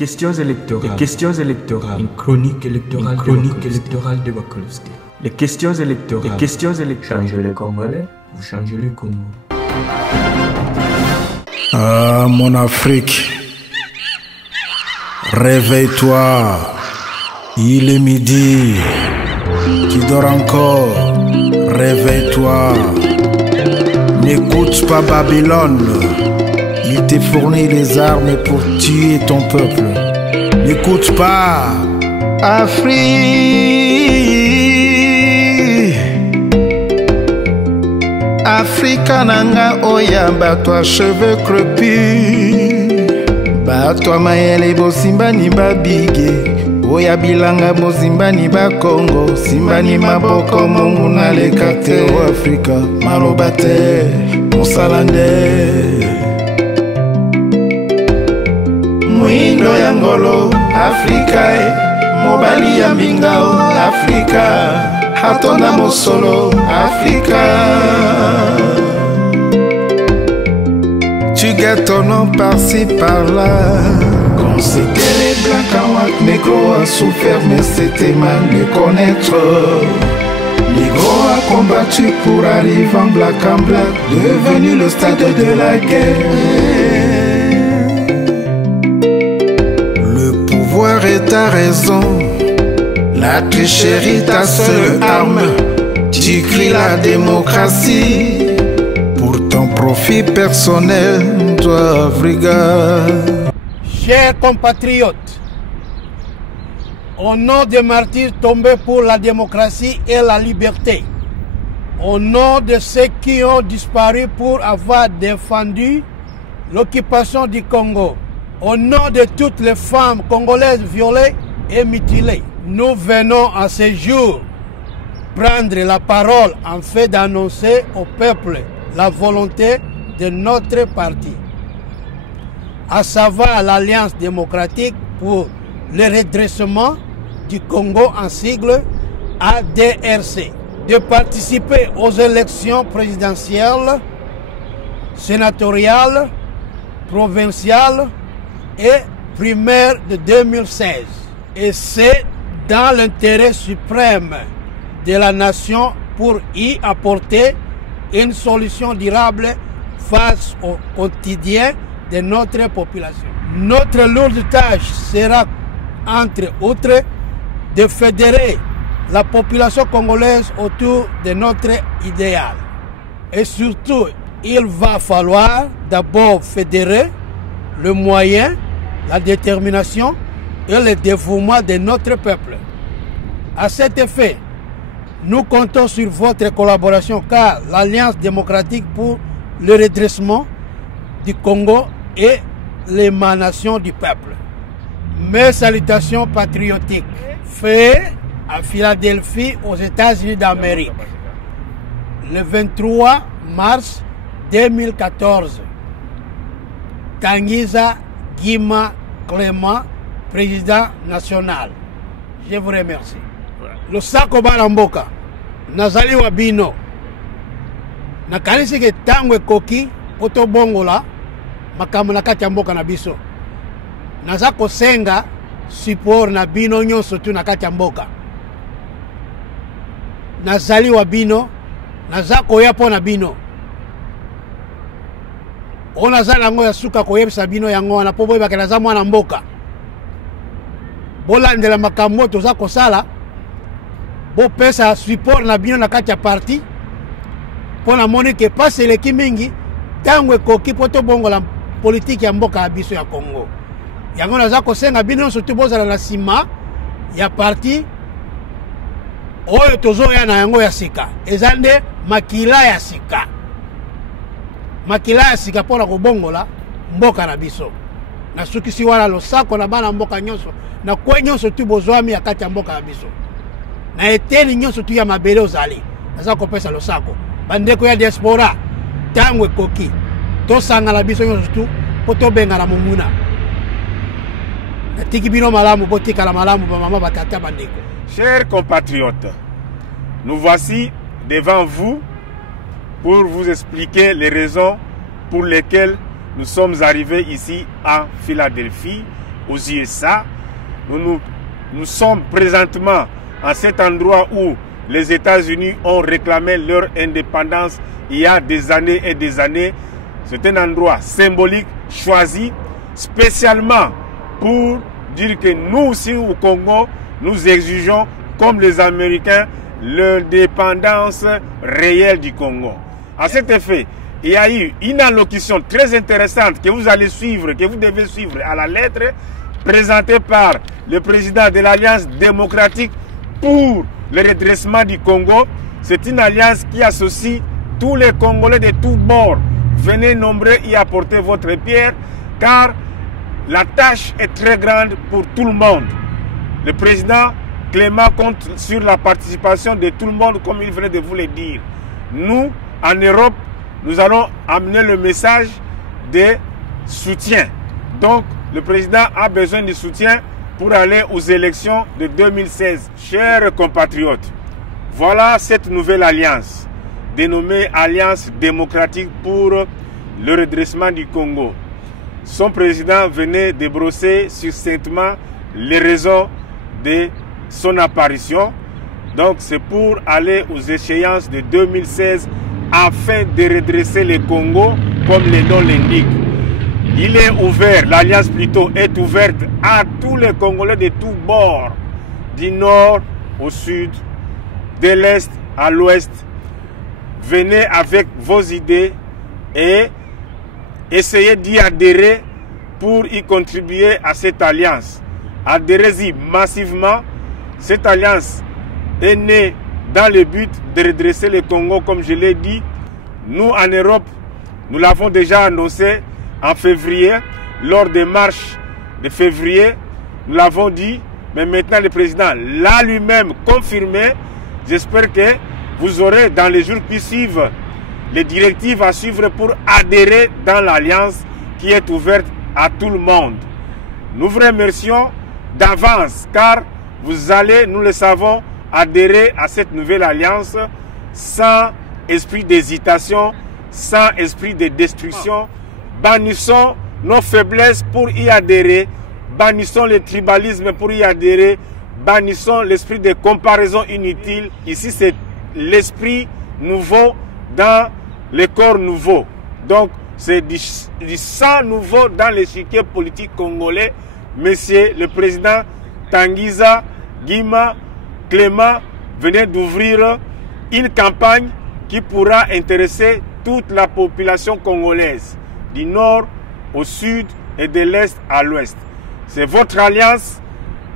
questions électorales. Une chronique électorale de Bakalowski. Les questions électorales. Changez le Congolais, vous changez le Congo. Ah, mon Afrique, réveille-toi, il est midi, tu dors encore, réveille-toi, n'écoute pas Babylone, il te fournit les armes pour tuer ton peuple, n'écoute pas Africa nanga oya bato cheveux crepus bato mayele bosimbani babige oya bilanga bozimbani ba Congo simbani maboko mongu na lekate o Afrika maloba te mosalande mwindo ya ngolo Afrika mobali ya mbinga o Afrika Hatona Mosolo, Africa. Tu gâtes ton nom par-ci, par-là. Quand c'était les blancs, quand négro a souffert, mais c'était mal de connaître. Négro a combattu pour arriver en black, devenu le stade de la guerre. Le pouvoir est ta raison. La tricherie, ta seule arme, tu cries la démocratie pour ton profit personnel, toi, Africa. Chers compatriotes, au nom des martyrs tombés pour la démocratie et la liberté, au nom de ceux qui ont disparu pour avoir défendu l'occupation du Congo, au nom de toutes les femmes congolaises violées et mutilées, nous venons à ce jour prendre la parole en fait d'annoncer au peuple la volonté de notre parti, à savoir l'Alliance démocratique pour le redressement du Congo en sigle ADRC, de participer aux élections présidentielles, sénatoriales, provinciales et primaires de 2016. Et c'est dans l'intérêt suprême de la nation pour y apporter une solution durable face au quotidien de notre population. Notre lourde tâche sera, entre autres, de fédérer la population congolaise autour de notre idéal. Et surtout, il va falloir d'abord fédérer le moyen, la détermination et le dévouement de notre peuple. À cet effet, nous comptons sur votre collaboration car l'Alliance démocratique pour le redressement du Congo est l'émanation du peuple. Mes salutations patriotiques faites à Philadelphie aux États-Unis d'Amérique le 23 mars 2014. Tangiza Guima Clément, président national. Je vous remercie. Le sako balamboka nazali wa bino nakanisi ke tango ekoki poto bongola makambo na kati ya mboka na biso naza kosenga support na bino nyonso tu na kati ya mboka nazali wa bino naza koya po na bino ona za nango ya suka koyebisa bino yango wana po boyebaka naza mwana mboka bolandela makambo toza kosala bopesa support na bino na kati ya parti mpo namoni ke pasi eleki mingi ntango ekoki po tobongola politiki ya mboka ya biso ya Congo. Yango naza kosenga bino nyonso tu bozala na nsima ya parti oyo tozoya na yango ya sika eza nde makila ya sika, makila ya sika mpona kobongola mboka na biso. Nasukisi wana losako na bana mboka nyonso na kwe nyonso tu bozwami ya kati ya mboka ya biso na eteni nyonso tu ya mabele ozali naza kopesa losako bandeko ya diaspora ntango ekoki tosangana biso nyonso tu po tobengana momuna natiki bino malamu botikala malamu bamama batata bandeko. Chers compatriotes, nous voici devant vous pour vous expliquer les raisons pour lesquelles nous sommes arrivés ici à Philadelphie aux USA. Nous sommes présentement à cet endroit où les États-Unis ont réclamé leur indépendance il y a des années et des années. C'est un endroit symbolique choisi spécialement pour dire que nous aussi au Congo, nous exigeons comme les Américains l'indépendance réelle du Congo. À cet effet, il y a eu une allocution très intéressante que vous allez suivre, que vous devez suivre à la lettre, présentée par le président de l'Alliance démocratique pour le redressement du Congo. C'est une alliance qui associe tous les Congolais de tous bords. Venez nombreux y apporter votre pierre, car la tâche est très grande pour tout le monde. Le président Clément compte sur la participation de tout le monde, comme il venait de vous le dire. Nous, en Europe, nous allons amener le message de soutien. Donc, le président a besoin de soutien pour aller aux élections de 2016. Chers compatriotes, voilà cette nouvelle alliance, dénommée Alliance démocratique pour le redressement du Congo. Son président venait de brosser succinctement les raisons de son apparition. Donc c'est pour aller aux échéances de 2016 afin de redresser le Congo comme le nom l'indique. Il est ouvert, l'alliance plutôt est ouverte à tous les Congolais de tous bords, du nord au sud, de l'est à l'ouest. Venez avec vos idées et essayez d'y adhérer pour y contribuer à cette alliance. Adhérez-y massivement. Cette alliance est née dans le but de redresser le Congo, comme je l'ai dit. Nous, en Europe, nous l'avons déjà annoncé en février, lors des marches de février. Nous l'avons dit, mais maintenant le président l'a lui-même confirmé. J'espère que vous aurez, dans les jours qui suivent, les directives à suivre pour adhérer dans l'alliance qui est ouverte à tout le monde. Nous vous remercions d'avance, car vous allez, nous le savons, adhérer à cette nouvelle alliance sans esprit d'hésitation, sans esprit de destruction. Bannissons nos faiblesses pour y adhérer, bannissons le tribalisme pour y adhérer, bannissons l'esprit de comparaison inutile. Ici, c'est l'esprit nouveau dans le corps nouveau. Donc, c'est du sang nouveau dans l'échiquier politique congolais. Monsieur le président Tanguisa Guima Clément venait d'ouvrir une campagne qui pourra intéresser toute la population congolaise, du nord au sud et de l'est à l'ouest. C'est votre alliance.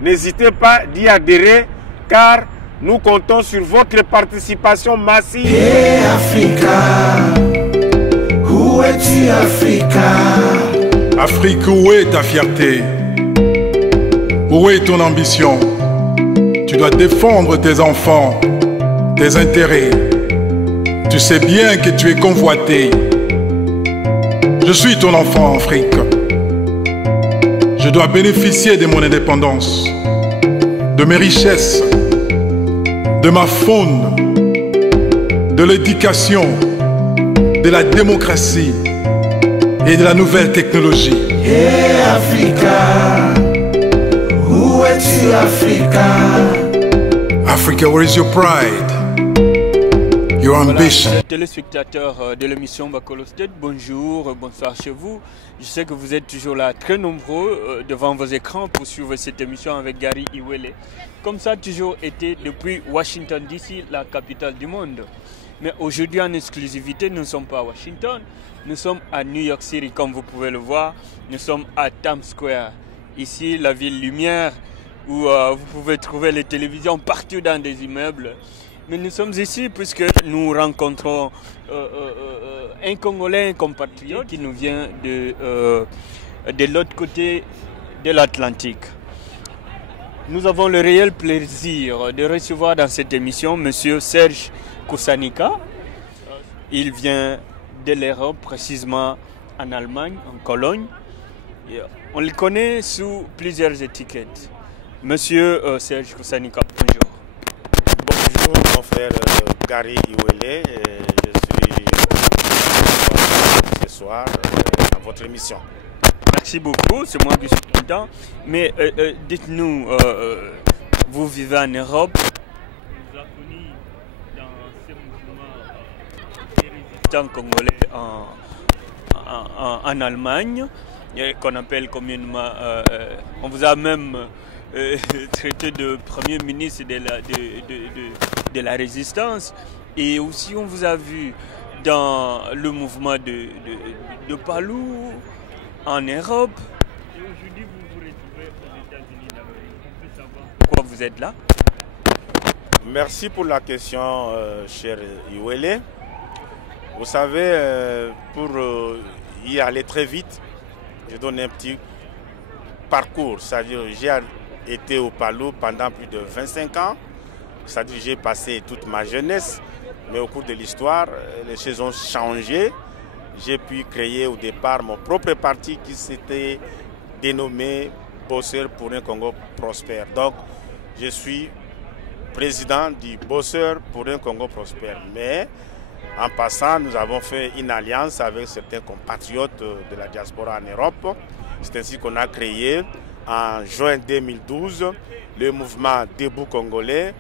N'hésitez pas d'y adhérer, car nous comptons sur votre participation massive. Hey Africa, où es-tu Africa? Afrique, où est ta fierté? Où est ton ambition? Tu dois défendre tes enfants, tes intérêts. Tu sais bien que tu es convoité. Je suis ton enfant, Afrique. Je dois bénéficier de mon indépendance, de mes richesses, de ma faune, de l'éducation, de la démocratie et de la nouvelle technologie. Hey Africa, où es-tu Africa? Africa, where is your pride? Your ambition. Voilà, téléspectateurs de l'émission Bakolo State, bonjour, bonsoir chez vous. Je sais que vous êtes toujours là, très nombreux devant vos écrans pour suivre cette émission avec Gary Iwele. Comme ça a toujours été depuis Washington DC, la capitale du monde. Mais aujourd'hui en exclusivité, nous ne sommes pas à Washington, nous sommes à New York City, comme vous pouvez le voir. Nous sommes à Times Square, ici la ville lumière, où vous pouvez trouver les télévisions partout dans des immeubles. Mais nous sommes ici puisque nous rencontrons un Congolais, un compatriote qui nous vient de l'autre côté de l'Atlantique. Nous avons le réel plaisir de recevoir dans cette émission M. Serge Kusanika. Il vient de l'Europe, précisément en Allemagne, en Cologne. On le connaît sous plusieurs étiquettes. Monsieur Serge Kusanika, bonjour. Bonjour mon frère Gary Iwele, je suis ce soir à votre émission. Merci beaucoup, c'est moi qui suis content. Mais dites-nous, vous vivez en Europe, vous avez connu dans ce mouvement des résistants congolais en Allemagne, qu'on appelle communément, on vous a même traité de premier ministre de la résistance, et aussi on vous a vu dans le mouvement de Palou en Europe. Et aujourd'hui vous vous retrouvez aux États-Unis d'Amérique. On peut savoir pourquoi vous êtes là? Merci pour la question, cher Iwele. Vous savez, pour y aller très vite, je donne un petit parcours. C'est-à-dire, j'ai été au Palou pendant plus de 25 ans. C'est-à-dire, j'ai passé toute ma jeunesse. Mais au cours de l'histoire, les choses ont changé. J'ai pu créer au départ mon propre parti qui s'était dénommé Bosseurs pour un Congo prospère. Donc, je suis président du Bosseurs pour un Congo prospère. Mais en passant, nous avons fait une alliance avec certains compatriotes de la diaspora en Europe. C'est ainsi qu'on a créé en juin 2012 le mouvement Debout Congolais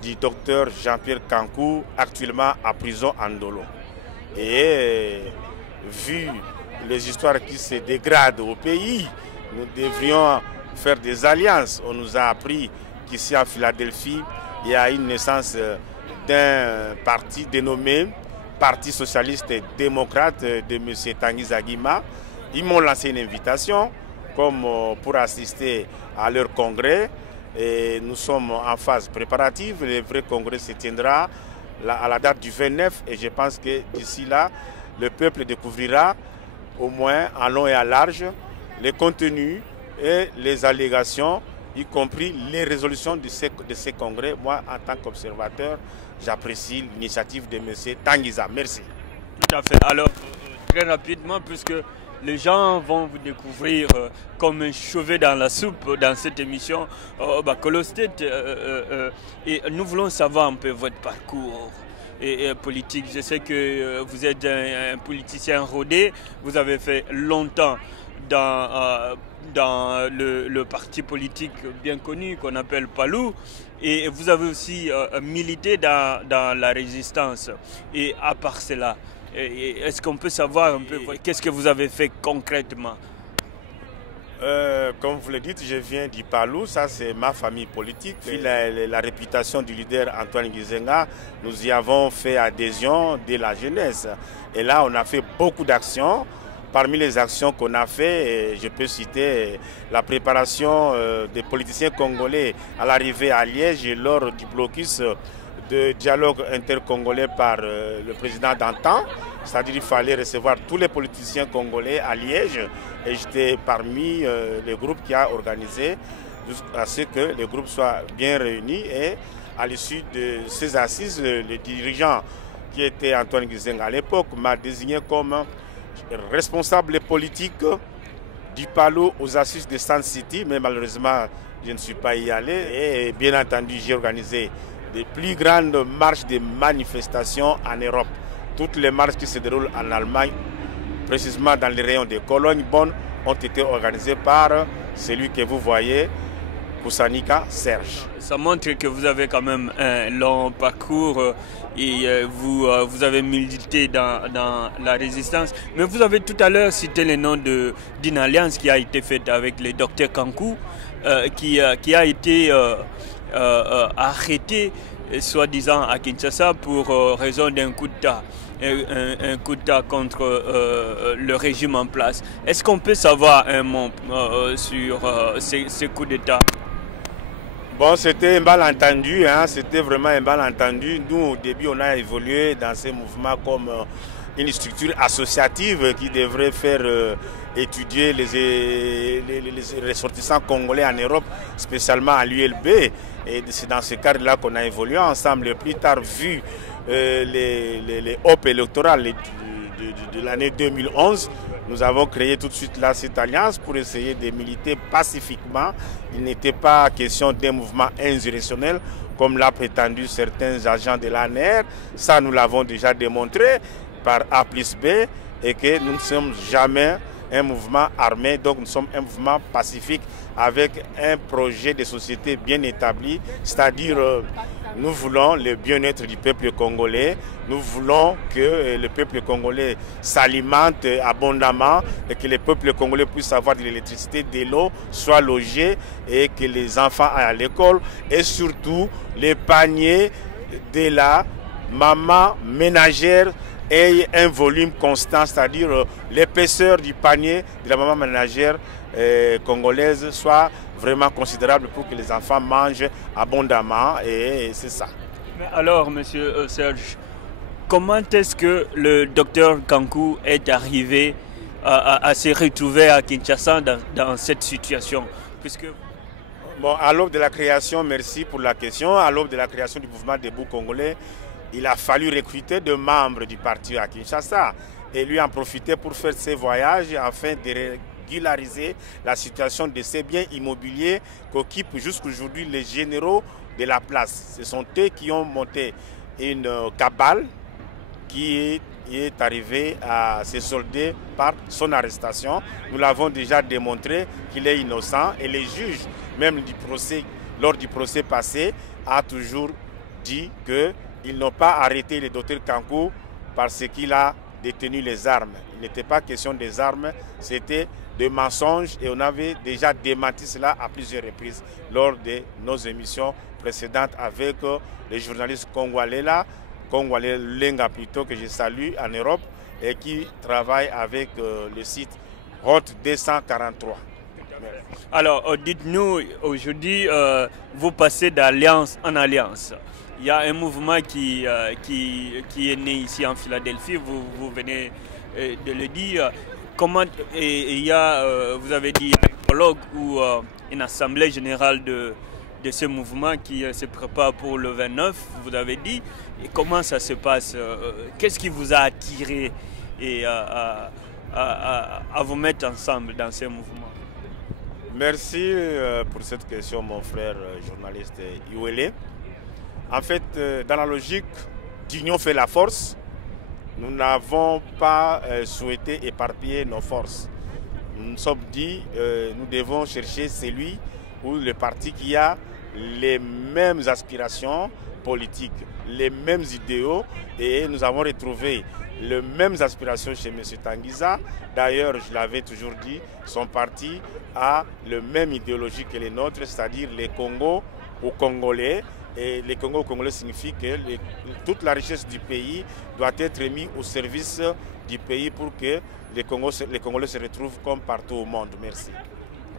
du docteur Jean-Pierre Kankou, actuellement à prison en Ndolo. Et vu les histoires qui se dégradent au pays, nous devrions faire des alliances. On nous a appris qu'ici à Philadelphie, il y a une naissance d'un parti dénommé Parti socialiste et démocrate de M. Tanguy Zaguima. Ils m'ont lancé une invitation comme pour assister à leur congrès. Et nous sommes en phase préparative. Le vrai congrès se tiendra à la date du 29 et je pense que d'ici là, le peuple découvrira au moins en long et à large les contenus et les allégations, y compris les résolutions de ces congrès. Moi, en tant qu'observateur, j'apprécie l'initiative de M. Tanguiza. Merci. Tout à fait. Alors, très rapidement, puisque les gens vont vous découvrir comme un cheveu dans la soupe dans cette émission Bakolo State, et nous voulons savoir un peu votre parcours et politique. Je sais que vous êtes un politicien rodé, vous avez fait longtemps dans le parti politique bien connu qu'on appelle Palou, et vous avez aussi milité dans la résistance. Et à part cela, est-ce qu'on peut savoir un peu qu'est-ce que vous avez fait concrètement? Comme vous le dites, je viens du Palou, ça c'est ma famille politique. Puis la réputation du leader Antoine Gizenga, nous y avons fait adhésion dès la jeunesse. Et là, on a fait beaucoup d'actions. Parmi les actions qu'on a fait, je peux citer la préparation des politiciens congolais à l'arrivée à Liège lors du blocus de dialogue intercongolais par le président d'antan. C'est-à-dire qu'il fallait recevoir tous les politiciens congolais à Liège. Et j'étais parmi les groupes qui a organisé à ce que les groupes soient bien réunis. Et à l'issue de ces assises, le dirigeant qui était Antoine Gizenga à l'époque m'a désigné comme responsable politique du Palou aux assises de Sun City. Mais malheureusement, je ne suis pas y allé. Et bien entendu, j'ai organisé les plus grandes marches de manifestations en Europe. Toutes les marches qui se déroulent en Allemagne, précisément dans les rayons de Cologne, Bonn, ont été organisées par celui que vous voyez, Koussanika Serge. Ça montre que vous avez quand même un long parcours et vous avez milité dans la résistance. Mais vous avez tout à l'heure cité le nom d'une alliance qui a été faite avec le docteur Kankou, qui a été arrêté, soi-disant, à Kinshasa pour raison d'un coup d'État. Un coup d'État contre le régime en place. Est-ce qu'on peut savoir un mot sur ces coups d'État? Bon, c'était un malentendu, hein? C'était vraiment un malentendu. Nous, au début, on a évolué dans ces mouvements comme une structure associative qui devrait faire étudier les ressortissants congolais en Europe, spécialement à l'ULB. Et c'est dans ce cadre-là qu'on a évolué ensemble. Plus tard, vu les hopes électorales de l'année 2011, nous avons créé tout de suite là cette alliance pour essayer de militer pacifiquement. Il n'était pas question d'un mouvement insurrectionnel comme l'a prétendu certains agents de l'ANR. Ça, nous l'avons déjà démontré par A plus B et que nous ne sommes jamais un mouvement armé, donc nous sommes un mouvement pacifique avec un projet de société bien établi, c'est-à-dire nous voulons le bien-être du peuple congolais, nous voulons que le peuple congolais s'alimente abondamment et que le peuple congolais puisse avoir de l'électricité, de l'eau, soit logé et que les enfants aillent à l'école et surtout les paniers de la maman ménagère ait un volume constant, c'est-à-dire l'épaisseur du panier de la maman ménagère congolaise soit vraiment considérable pour que les enfants mangent abondamment et c'est ça. Mais alors, monsieur Serge, comment est-ce que le docteur Kankou est arrivé à se retrouver à Kinshasa dans cette situation? Puisque... Bon, à l'aube de la création, merci pour la question, à l'aube de la création du mouvement debout congolais, il a fallu recruter des membres du parti à Kinshasa et lui en profiter pour faire ses voyages afin de régulariser la situation de ces biens immobiliers qu'occupent jusqu'aujourd'hui les généraux de la place. Ce sont eux qui ont monté une cabale qui est arrivée à se solder par son arrestation. Nous l'avons déjà démontré qu'il est innocent et les juges, même du procès, lors du procès passé, a toujours dit qu'ils n'ont pas arrêté le docteur Kankou parce qu'il a détenu les armes. Il n'était pas question des armes, c'était des mensonges et on avait déjà démenti cela à plusieurs reprises lors de nos émissions précédentes avec les journalistes congolais là, Congolais Lenga plutôt, que je salue en Europe et qui travaille avec le site Route 243. Alors, dites-nous, aujourd'hui, vous passez d'alliance en alliance. Il y a un mouvement qui est né ici en Philadelphie, vous venez de le dire. Comment, et il y a, vous avez dit, un colloque ou une assemblée générale de ce mouvement qui se prépare pour le 29, vous avez dit. Et comment ça se passe? Qu'est-ce qui vous a attiré et à vous mettre ensemble dans ce mouvement? Merci pour cette question, mon frère journaliste Iwele. En fait, dans la logique d'union fait la force, nous n'avons pas souhaité éparpiller nos forces. Nous nous sommes dit, nous devons chercher celui ou le parti qui a les mêmes aspirations politiques, les mêmes idéaux, et nous avons retrouvé les mêmes aspirations chez M. Tanguiza. D'ailleurs, je l'avais toujours dit, son parti a la même idéologie que les nôtres, c'est-à-dire les Congo aux Congolais. Et les Congo aux Congolais signifie que toute la richesse du pays doit être mise au service du pays pour que les Congolais se retrouvent comme partout au monde. Merci.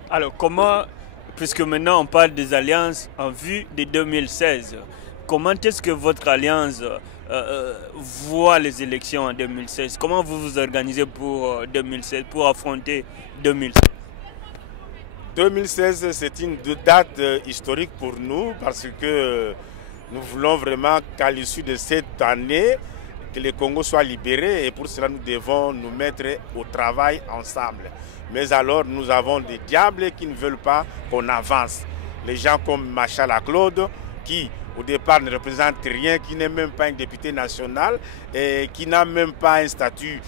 Alors, comment, puisque maintenant on parle des alliances en vue de 2016, comment est-ce que votre alliance voit les élections en 2016? Comment vous vous organisez pour 2016, pour affronter 2016? 2016, c'est une date historique pour nous parce que nous voulons vraiment qu'à l'issue de cette année, que le Congo soit libéré et pour cela nous devons nous mettre au travail ensemble. Mais alors nous avons des diables qui ne veulent pas qu'on avance. Les gens comme Machala Claude qui au départ ne représente rien, qui n'est même pas un député national et qui n'a même pas un statut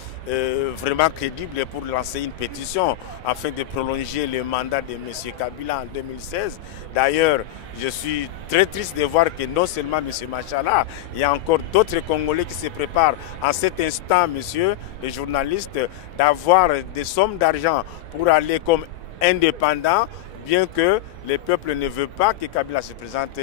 vraiment crédible pour lancer une pétition afin de prolonger le mandat de M. Kabila en 2016. D'ailleurs, je suis très triste de voir que non seulement M. Machala, il y a encore d'autres Congolais qui se préparent en cet instant, monsieur le journaliste, d'avoir des sommes d'argent pour aller comme indépendant, bien que le peuple ne veut pas que Kabila se présente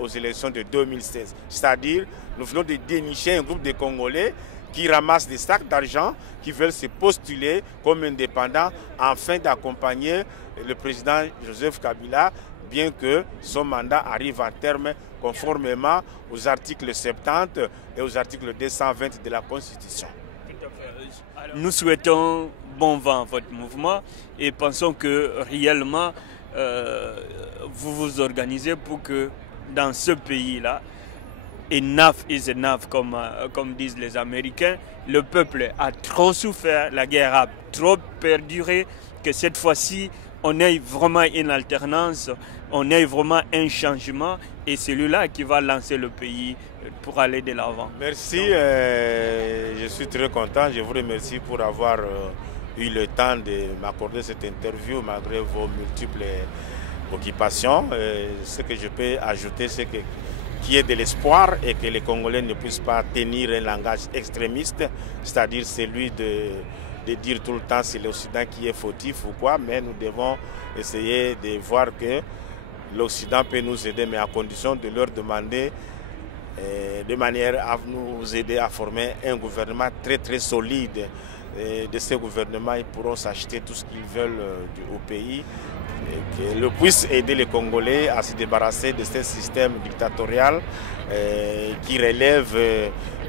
aux élections de 2016. C'est-à-dire, nous venons de dénicher un groupe de Congolais qui ramassent des sacs d'argent, qui veulent se postuler comme indépendants afin d'accompagner le président Joseph Kabila, bien que son mandat arrive à terme conformément aux articles 70 et aux articles 220 de la Constitution. Nous souhaitons bon vent à votre mouvement et pensons que réellement vous vous organisez pour que dans ce pays-là, enough is enough, comme disent les Américains, le peuple a trop souffert, la guerre a trop perduré, que cette fois-ci, on ait vraiment une alternance, on ait vraiment un changement, et c'est celui-là qui va lancer le pays pour aller de l'avant. Merci, je suis très content, je vous remercie pour avoir eu le temps de m'accorder cette interview malgré vos multiples occupations. Ce que je peux ajouter, c'est qu'il y ait de l'espoir et que les Congolais ne puissent pas tenir un langage extrémiste, c'est-à-dire celui de dire tout le temps c'est l'Occident qui est fautif ou quoi, mais nous devons essayer de voir que l'Occident peut nous aider, mais à condition de leur demander de manière à nous aider à former un gouvernement très très solide. Et de ces gouvernements, ils pourront s'acheter tout ce qu'ils veulent au pays, et qu'ils puissent aider les Congolais à se débarrasser de ce système dictatorial qui relève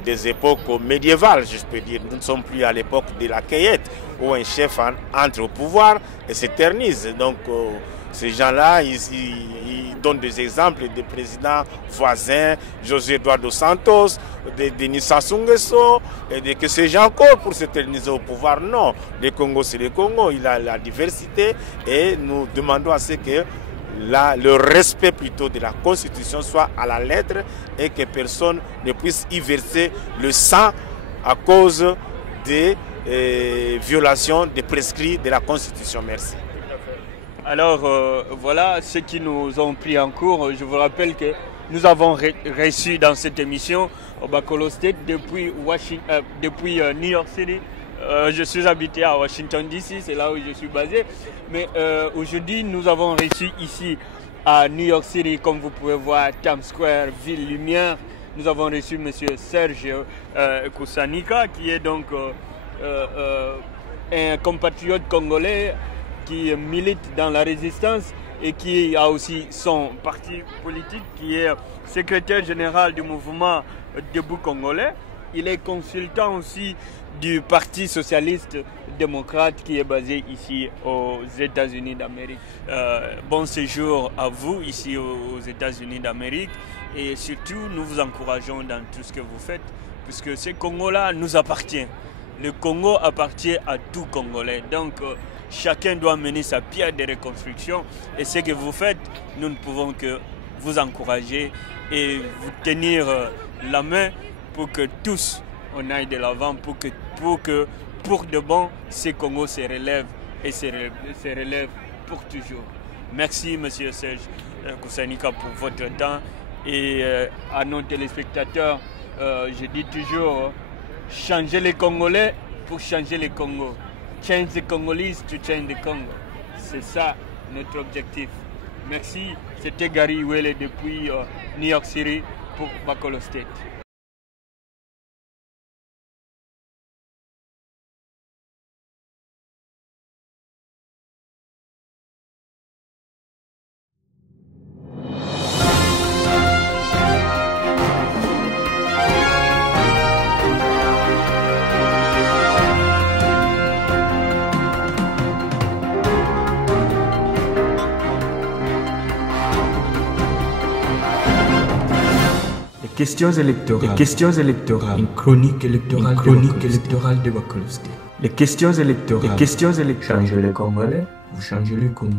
des époques médiévales, je peux dire. Nous ne sommes plus à l'époque de la cueillette, où un chef entre au pouvoir et s'éternise. Donc ces gens-là, ils donnent des exemples de présidents voisins, José Eduardo Santos, de Denis Sassou Nguesso, et que ces gens encore pour s'éterniser au pouvoir. Non, le Congo c'est le Congo, il a la diversité et nous demandons à ce que le respect plutôt de la Constitution soit à la lettre et que personne ne puisse y verser le sang à cause des violations des prescrits de la Constitution. Merci. Alors voilà ce qui nous ont pris en cours. Je vous rappelle que nous avons reçu dans cette émission au Bacolo State depuis New York City. Je suis habité à Washington DC, c'est là où je suis basé. Mais aujourd'hui, nous avons reçu ici à New York City, comme vous pouvez voir, Times Square, Ville Lumière. Nous avons reçu M. Serge Kusanika, qui est donc un compatriote congolais qui milite dans la résistance et qui a aussi son parti politique, qui est secrétaire général du mouvement Debout Congolais. Il est consultant aussi du Parti socialiste démocrate qui est basé ici aux États-Unis d'Amérique. Bon séjour à vous ici aux États-Unis d'Amérique et surtout nous vous encourageons dans tout ce que vous faites puisque ce Congo-là nous appartient. Le Congo appartient à tout Congolais. Donc chacun doit mener sa pierre de reconstruction et ce que vous faites, nous ne pouvons que vous encourager et vous tenir la main pour que tous on aille de l'avant, pour de bon, ce Congo se relève et se relève pour toujours. Merci Monsieur Serge Kusanika pour votre temps et à nos téléspectateurs, je dis toujours, changer les Congolais pour changer les Congos. Change the Congolese to change the Congo. C'est ça notre objectif. Merci, c'était Gary Iwele depuis New York City pour Bacolo State. Questions électorales. Une chronique électorale de Bacolo State. Les questions électorales. Changez le Congolais, vous changez le Congo.